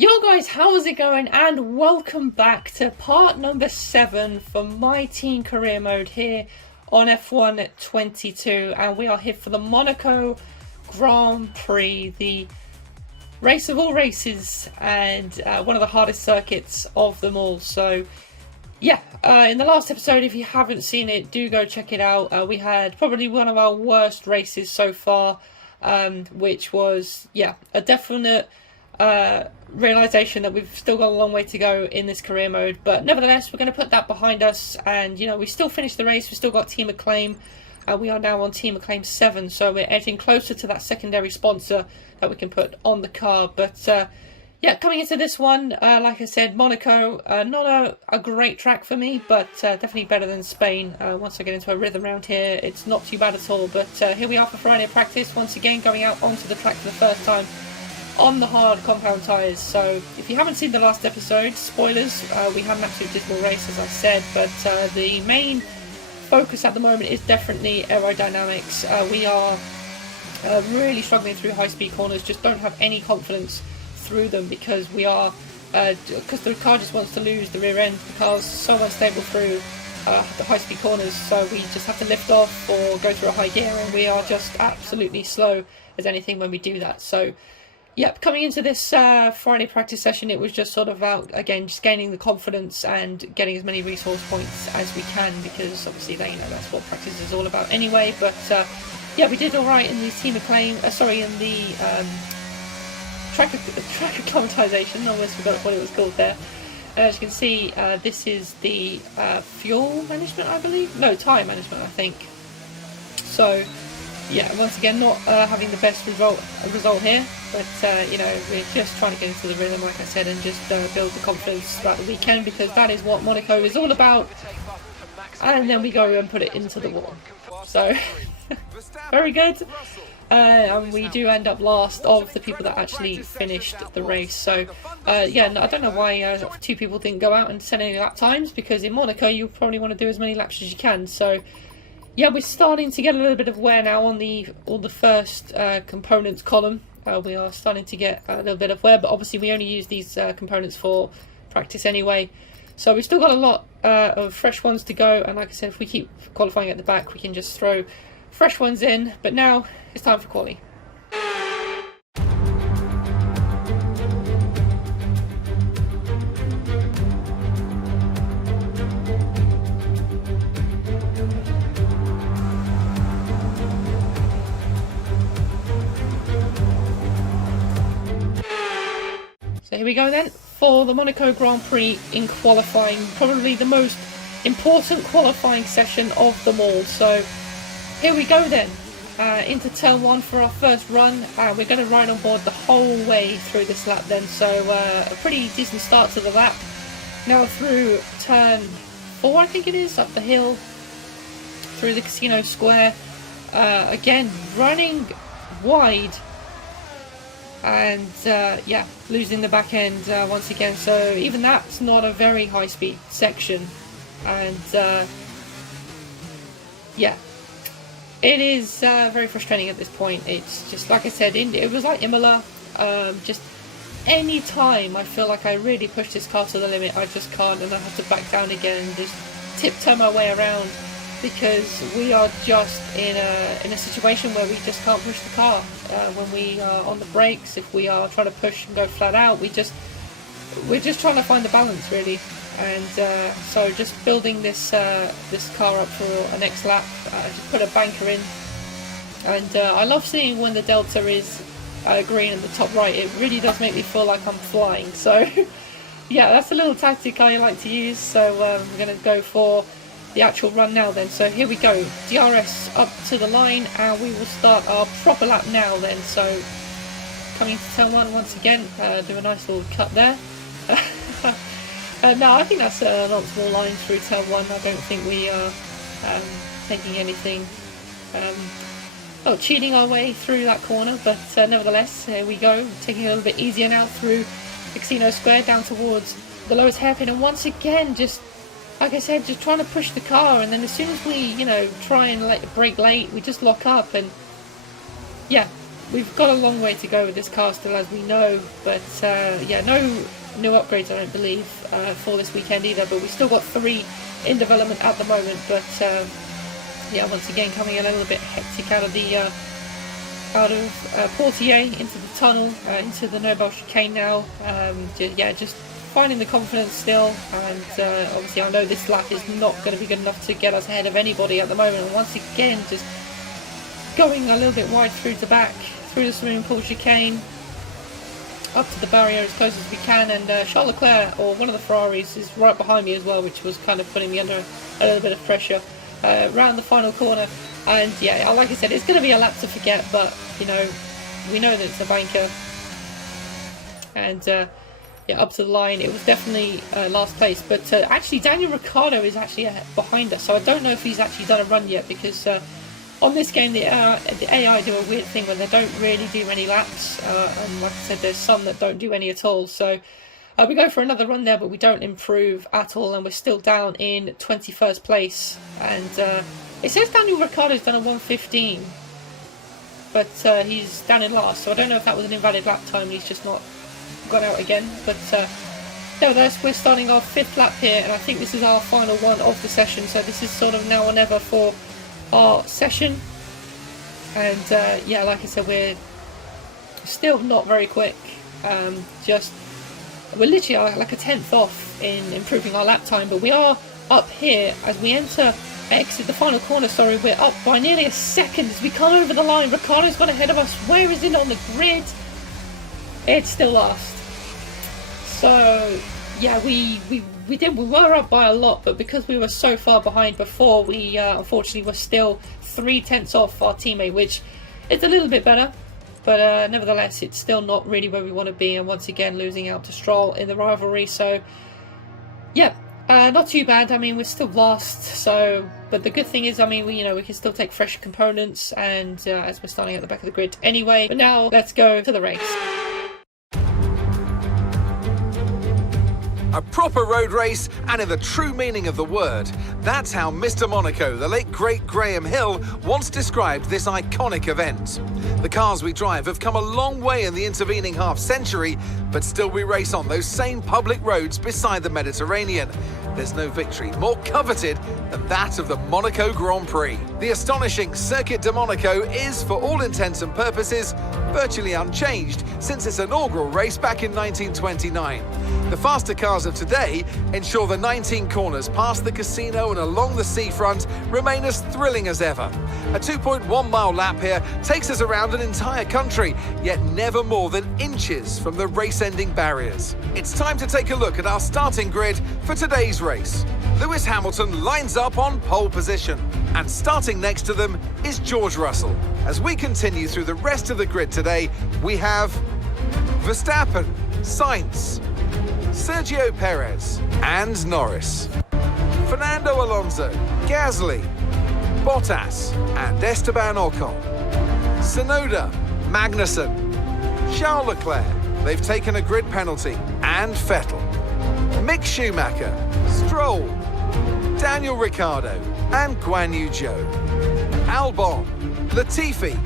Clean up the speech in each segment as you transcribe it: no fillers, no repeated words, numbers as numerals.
Yo guys, how's it going? And welcome back to part number 7 for my team career mode here on F1 22, and we are here for the Monaco Grand Prix, the race of all races and one of the hardest circuits of them all. So yeah, in the last episode, if you haven't seen it, do go check it out. We had probably one of our worst races so far, which was a definite realization that we've still got a long way to go in this career mode, but nevertheless we're going to put that behind us, and we still finished the race. We still got Team Acclaim. We are now on Team Acclaim 7, so we're edging closer to that secondary sponsor that we can put on the car. But coming into this one, like I said, Monaco, not a great track for me, but definitely better than Spain. Once I get into a rhythm around here, it's not too bad at all. But here we are for Friday practice, once again going out onto the track for the first time on the hard compound tyres. So if you haven't seen the last episode, spoilers, we had an absolute dismal race, as I said, but the main focus at the moment is definitely aerodynamics. We are really struggling through high-speed corners, just don't have any confidence through them because we are because the car just wants to lose the rear end. The car's so unstable through the high-speed corners, so we just have to lift off or go through a high gear, and we are just absolutely slow as anything when we do that. So yep, coming into this Friday practice session, it was just sort of about, again, just gaining the confidence and getting as many resource points as we can, because obviously that's what practice is all about anyway. But we did all right in the Team Acclaim, in the track acclimatization. I almost forgot what it was called there. As you can see, this is the fuel management, I believe. No, tyre management, I think. So yeah, once again, not having the best result here, but we're just trying to get into the rhythm, like I said, and just build the confidence throughout the weekend, because that is what Monaco is all about. And then we go and put it into the wall. So very good. And we do end up last of the people that actually finished the race. So I don't know why 2 people didn't go out and set any lap times, because in Monaco you probably want to do as many laps as you can. So yeah, we're starting to get a little bit of wear now on the first components column. We are starting to get a little bit of wear, but obviously we only use these components for practice anyway. So we've still got a lot of fresh ones to go, and like I said, if we keep qualifying at the back, we can just throw fresh ones in. But now it's time for quali. So here we go then, for the Monaco Grand Prix in qualifying, probably the most important qualifying session of them all. So here we go then, into turn 1 for our first run. We're going to ride on board the whole way through this lap then, so a pretty decent start to the lap. Now through turn 4, I think it is, up the hill, through the Casino Square, again running wide, and losing the back end once again. So even that's not a very high speed section, and it is very frustrating at this point. It's just like I said, it was like Imola. Just any time I feel like I really push this car to the limit, I just can't, and I have to back down again and just tiptoe my way around, because we are just in a situation where we just can't push the car. When we are on the brakes, if we are trying to push and go flat out, we're just trying to find the balance really. And so just building this car up for a next lap, just put a banker in, and I love seeing when the delta is green in the top right. It really does make me feel like I'm flying. So yeah, that's a little tactic I like to use. So we're going to go for the actual run now then. So here we go, DRS up to the line, and we will start our proper lap now then. So coming to turn 1 once again, do a nice little cut there. No, I think that's an optimal line through turn 1. I don't think we are taking anything cheating our way through that corner, but nevertheless, here we go, taking a little bit easier now through the Casino Square down towards the lowest hairpin, and once again, just like I said, just trying to push the car, and then as soon as we, try and brake late, we just lock up, and yeah, we've got a long way to go with this car still, as we know, but yeah, no new upgrades I don't believe for this weekend either, but we've still got 3 in development at the moment. But yeah, once again coming a little bit hectic out of the Portier into the tunnel, into the Nobel chicane now. Yeah, just finding the confidence still, and obviously I know this lap is not going to be good enough to get us ahead of anybody at the moment, and once again just going a little bit wide through the back, through the swimming pool chicane, up to the barrier as close as we can, and Charles Leclerc, or one of the Ferraris, is right behind me as well, which was kind of putting me under a little bit of pressure around the final corner. And yeah, like I said, it's going to be a lap to forget, but you know, we know that it's a banker, and yeah, up to the line, it was definitely last place. But actually, Daniel Ricciardo is actually behind us, so I don't know if he's actually done a run yet, because on this game, the AI do a weird thing when they don't really do many laps, and like I said, there's some that don't do any at all. So we go for another run there, but we don't improve at all, and we're still down in 21st place. And it says Daniel Ricciardo's done a 1:15, but he's down in last, so I don't know if that was an invalid lap time. He's just not got out again. But nevertheless, we're starting our 5th lap here, and I think this is our final one of the session, so this is sort of now or never for our session. And yeah, like I said, we're still not very quick. We're literally like a 10th off in improving our lap time, but we are up here as we exit the final corner. Sorry, we're up by nearly a second as we come over the line. Ricciardo's got ahead of us. Where is it on the grid? It's still last. So yeah, we were up by a lot, but because we were so far behind before, we unfortunately were still 3/10 off our teammate, which is a little bit better, but nevertheless it's still not really where we want to be, and once again losing out to Stroll in the rivalry. So yeah, not too bad. I mean, we're still last, so, but the good thing is, I mean, we can still take fresh components, and as we're starting at the back of the grid anyway. But now let's go to the race. A proper road race, and in the true meaning of the word. That's how Mr. Monaco, the late great Graham Hill, once described this iconic event. The cars we drive have come a long way in the intervening half-century, but still we race on those same public roads beside the Mediterranean. There's no victory more coveted than that of the Monaco Grand Prix. The astonishing Circuit de Monaco is, for all intents and purposes, virtually unchanged since its inaugural race back in 1929. The faster cars of today ensure the 19 corners past the casino and along the seafront remain as thrilling as ever. A 2.1-mile lap here takes us around an entire country, yet never more than inches from the race-ending barriers. It's time to take a look at our starting grid for today's race. Lewis Hamilton lines up on pole position, and starting next to them is George Russell. As we continue through the rest of the grid today, we have Verstappen, Sainz, Sergio Perez and Norris, Fernando Alonso, Gasly, Bottas and Esteban Ocon, Tsunoda, Magnussen, Charles Leclerc, they've taken a grid penalty, and Vettel, Mick Schumacher, Stroll, Daniel Ricciardo and Guan Yu Zhou, Albon, Latifi,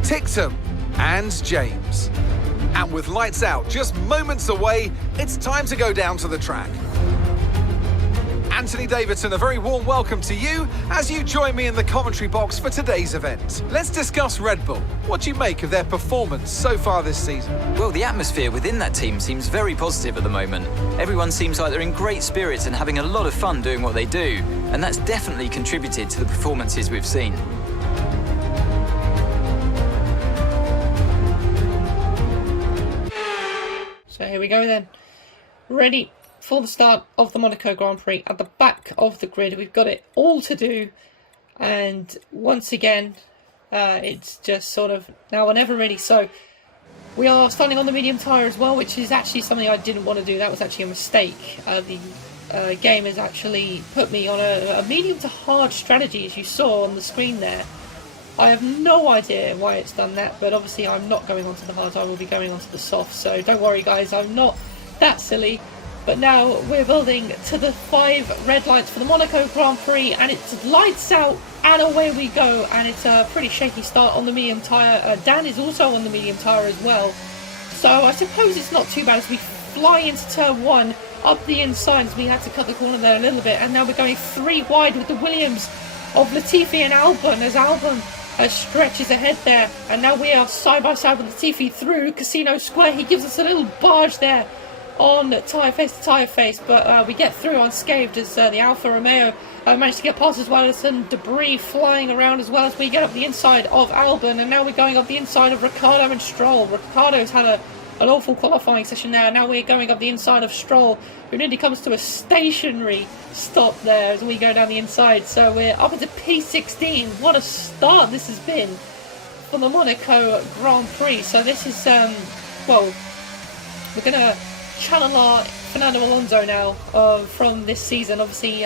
Ticktum and James. And with lights out just moments away, it's time to go down to the track. Anthony Davidson, a very warm welcome to you as you join me in the commentary box for today's event. Let's discuss Red Bull. What do you make of their performance so far this season? Well, the atmosphere within that team seems very positive at the moment. Everyone seems like they're in great spirits and having a lot of fun doing what they do, and that's definitely contributed to the performances we've seen. So here we go then. Ready for the start of the Monaco Grand Prix. At the back of the grid, we've got it all to do. And once again, it's just sort of now or never really. So we are starting on the medium tyre as well, which is actually something I didn't want to do. That was actually a mistake. The game has actually put me on a medium to hard strategy, as you saw on the screen there. I have no idea why it's done that, but obviously I'm not going onto the hards, I will be going onto the soft, so don't worry guys, I'm not that silly. But now we're building to the 5 red lights for the Monaco Grand Prix, and it's lights out and away we go. And it's a pretty shaky start on the medium tyre. Dan is also on the medium tyre as well, so I suppose it's not too bad as we fly into turn 1 up the inside, as we had to cut the corner there a little bit. And now we're going 3 wide with the Williams of Latifi and Albon, as Albon stretches ahead there. And now we are side by side with Latifi through Casino Square. He gives us a little barge there on tyre face to tyre face, but we get through unscathed as the Alfa Romeo managed to get past, as well as some debris flying around, as well as we get up the inside of Albon. And now we're going up the inside of Ricciardo and Stroll. Ricciardo's had an awful qualifying session there. Now we're going up the inside of Stroll, who nearly comes to a stationary stop there as we go down the inside. So we're up into P16. What a start this has been for the Monaco Grand Prix. So this is, well, we're going to channel our Fernando Alonso now from this season. Obviously,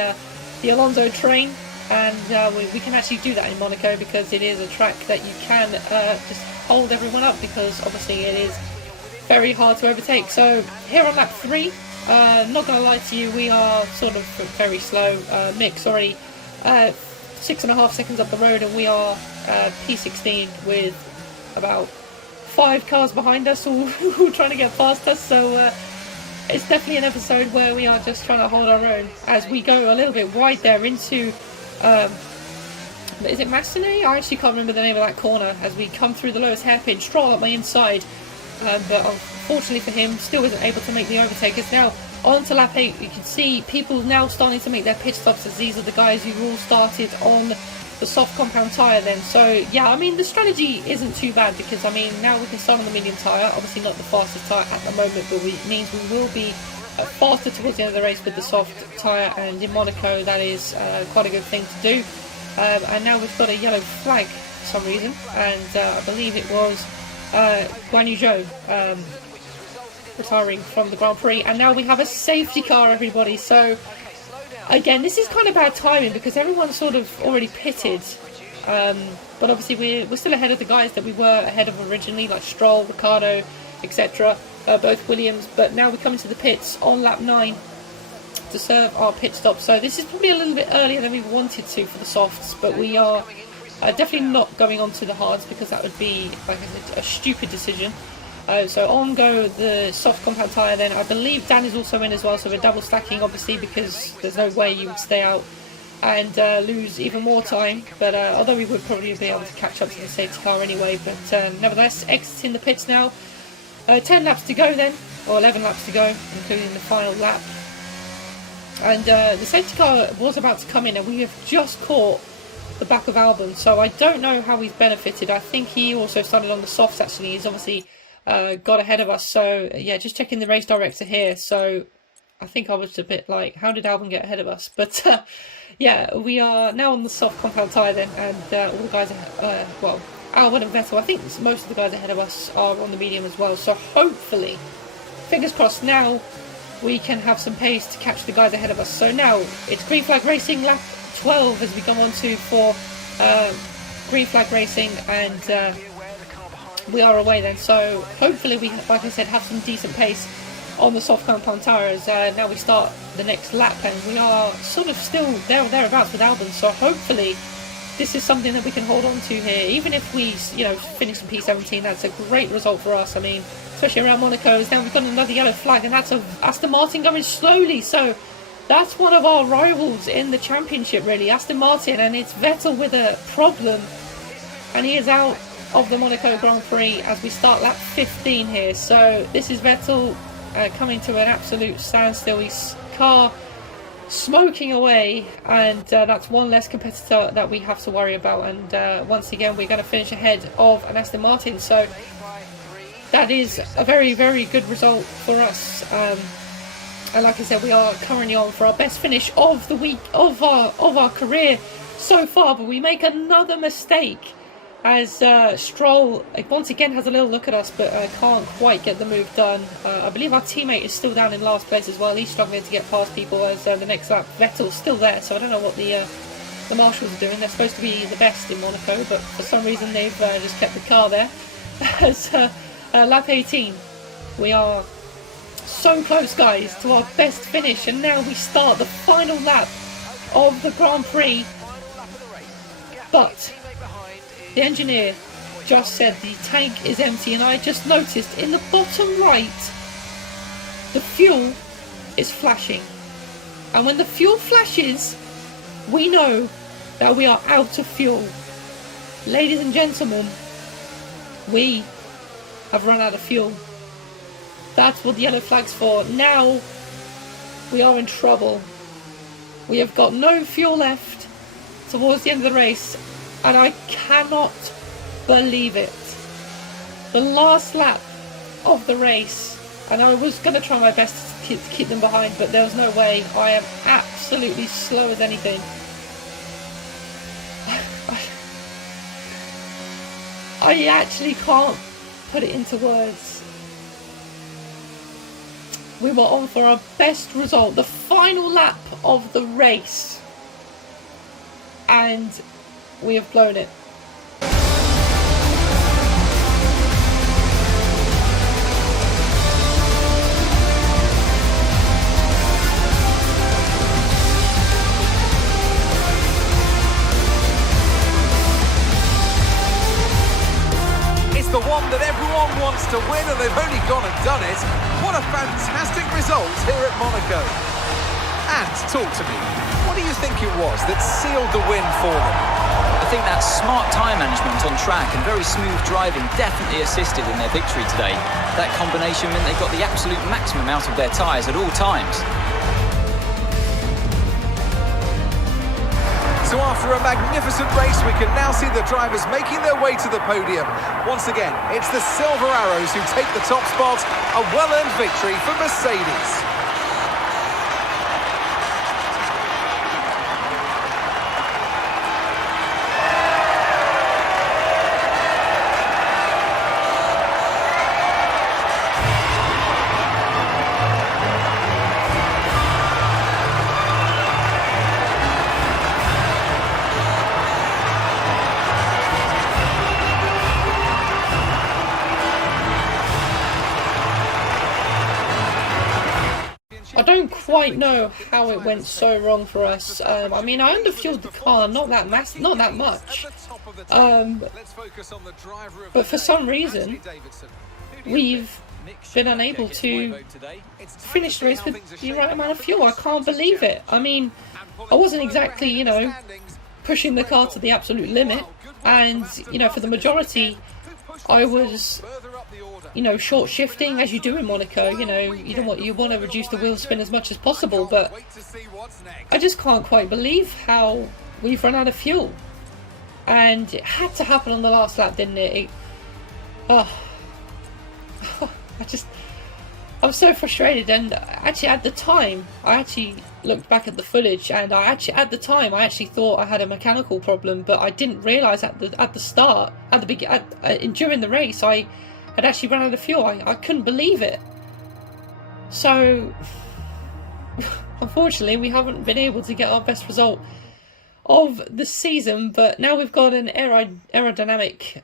the Alonso train, and we can actually do that in Monaco because it is a track that you can just hold everyone up, because obviously it is very hard to overtake. So here on lap 3, not going to lie to you, we are sort of very slow. Mick's already 6.5 seconds up the road, and we are P16 with about 5 cars behind us, all trying to get past us. So it's definitely an episode where we are just trying to hold our own as we go a little bit wide there into, is it Massenet? I actually can't remember the name of that corner, as we come through the lowest hairpin. Stroll up my inside, but unfortunately for him, still isn't able to make the overtake. It's now on to lap 8. You can see people now starting to make their pit stops, as these are the guys who all started on the soft compound tyre then. So yeah, I mean, the strategy isn't too bad, because I mean, now we can start on the medium tyre, obviously not the fastest tyre at the moment, but it means we will be faster towards the end of the race with the soft tyre, and in Monaco that is quite a good thing to do. And now we've got a yellow flag for some reason, and I believe it was Guan Yu Zhou retiring from the Grand Prix, and now we have a safety car, everybody. So again, this is kind of bad timing because everyone's sort of already pitted, but obviously we're still ahead of the guys that we were ahead of originally, like Stroll, Ricciardo, etc., both Williams. But now we come into the pits on lap 9 to serve our pit stop. So this is probably a little bit earlier than we wanted to for the softs, but we are definitely not going on to the hards, because that would be, like I said, a stupid decision. So on go the soft compound tyre then. I believe Dan is also in as well, so we're double stacking obviously, because there's no way you would stay out and lose even more time. But although we would probably be able to catch up to the safety car anyway. But nevertheless, exiting the pits now. 10 laps to go then, or 11 laps to go, including the final lap. And the safety car was about to come in, and we have just caught the back of Albon. So I don't know how he's benefited. I think he also started on the softs actually. He's obviously got ahead of us. So yeah, just checking the race director here. So I think I was a bit like, how did Albon get ahead of us? But yeah, we are now on the soft compound tyre then, and all the guys are, well, Albon and Vettel, I think most of the guys ahead of us are on the medium as well. So hopefully, fingers crossed, now we can have some pace to catch the guys ahead of us. So now it's green flag racing, lap 12 as we come on to for green flag racing, and we are away then. So hopefully we, like I said, have some decent pace on the soft compound tyres. Now we start the next lap, and we are sort of still there or thereabouts with Albon. So hopefully this is something that we can hold on to here. Even if we, you know, finish in P17, that's a great result for us. I mean, especially around Monaco. Now we've got another yellow flag, and that's Aston Martin going slowly. So that's one of our rivals in the championship, really, Aston Martin, and it's Vettel with a problem, and he is out of the Monaco Grand Prix as we start lap 15 here. So this is Vettel coming to an absolute standstill. His car smoking away, and that's one less competitor that we have to worry about. And once again, we're going to finish ahead of an Aston Martin. So that is a very, very good result for us. And like I said, we are currently on for our best finish of the week, of our career so far. But we make another mistake as Stroll once again has a little look at us, but can't quite get the move done. I believe our teammate is still down in last place as well. He's struggling to get past people as the next lap. Vettel's still there, so I don't know what the marshals are doing. They're supposed to be the best in Monaco, but for some reason they've just kept the car there. As lap 18, we are So close, guys, to our best finish, and now we start the final lap of the Grand Prix. But the engineer just said the tank is empty, and I just noticed in the bottom right the fuel is flashing. And when the fuel flashes, we know that we are out of fuel. Ladies and gentlemen, we have run out of fuel. That's what the yellow flag's for. Now we are in trouble. We have got no fuel left towards the end of the race, and I cannot believe it. The last lap of the race, and I was going to try my best to keep them behind, but there was no way. I am absolutely slow as anything. I actually can't put it into words. We were on for our best result, the final lap of the race, and we have blown it. The one that everyone wants to win, and they've only gone and done it. What a fantastic result here at Monaco. And talk to me, what do you think it was that sealed the win for them? I think that smart tyre management on track and very smooth driving definitely assisted in their victory today. That combination meant they got the absolute maximum out of their tyres at all times. So after a magnificent race, we can now see the drivers making their way to the podium. Once again, it's the Silver Arrows who take the top spot. A well-earned victory for Mercedes. I don't quite know how it went so wrong for us. I mean, I underfueled the car, not that much. But for some reason, we've been unable to finish the race with the right amount of fuel. I can't believe it. I mean, I wasn't exactly, you know, pushing the car to the absolute limit. And, you know, for the majority, I was, you know, short shifting as you do in Monaco. You know, you want to reduce the wheel spin as much as possible, but I just can't quite believe how we've run out of fuel. And it had to happen on the last lap, didn't it? I'm so frustrated. And actually at the time, I actually looked back at the footage, and at the time I actually thought I had a mechanical problem, but I didn't realise during the race I had actually run out of fuel. I couldn't believe it. So unfortunately we haven't been able to get our best result of the season, but now we've got an aerodynamic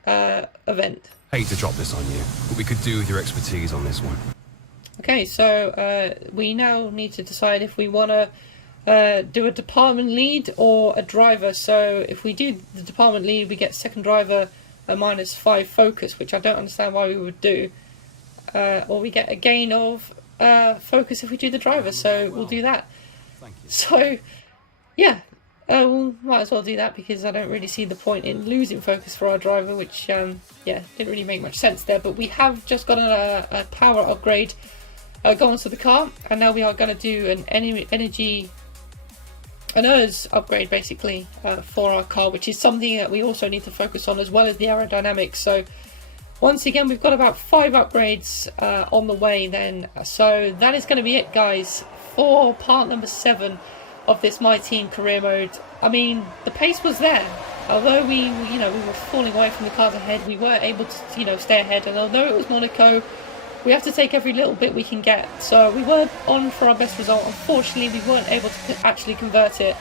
event. Hate to drop this on you, but we could do with your expertise on this one. Okay, so we now need to decide if we want to do a department lead or a driver. So if we do the department lead, we get second driver a -5 focus, which I don't understand why we would do. Or we get a gain of focus if we do the driver, so we'll do that. So, yeah, we might as well do that, because I don't really see the point in losing focus for our driver, which, yeah, didn't really make much sense there. But we have just got a power upgrade going to the car, and now we are going to do an ERS upgrade basically for our car, which is something that we also need to focus on, as well as the aerodynamics. So once again, we've got about 5 upgrades on the way then. So that is going to be it, guys, for part number 7 of this My Team career mode. I mean, the pace was there. Although we were falling away from the cars ahead, we were able to, stay ahead. And although it was Monaco, we have to take every little bit we can get. So we were on for our best result. Unfortunately, we weren't able to actually convert it.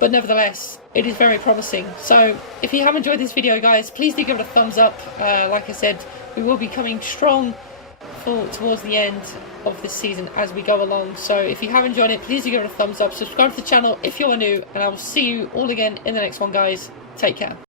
But nevertheless, it is very promising. So if you have enjoyed this video, guys, please do give it a thumbs up. Like I said, we will be coming strong towards the end of this season as we go along. So if you have enjoyed it, please do give it a thumbs up, subscribe to the channel if you are new, and I will see you all again in the next one, guys. Take care.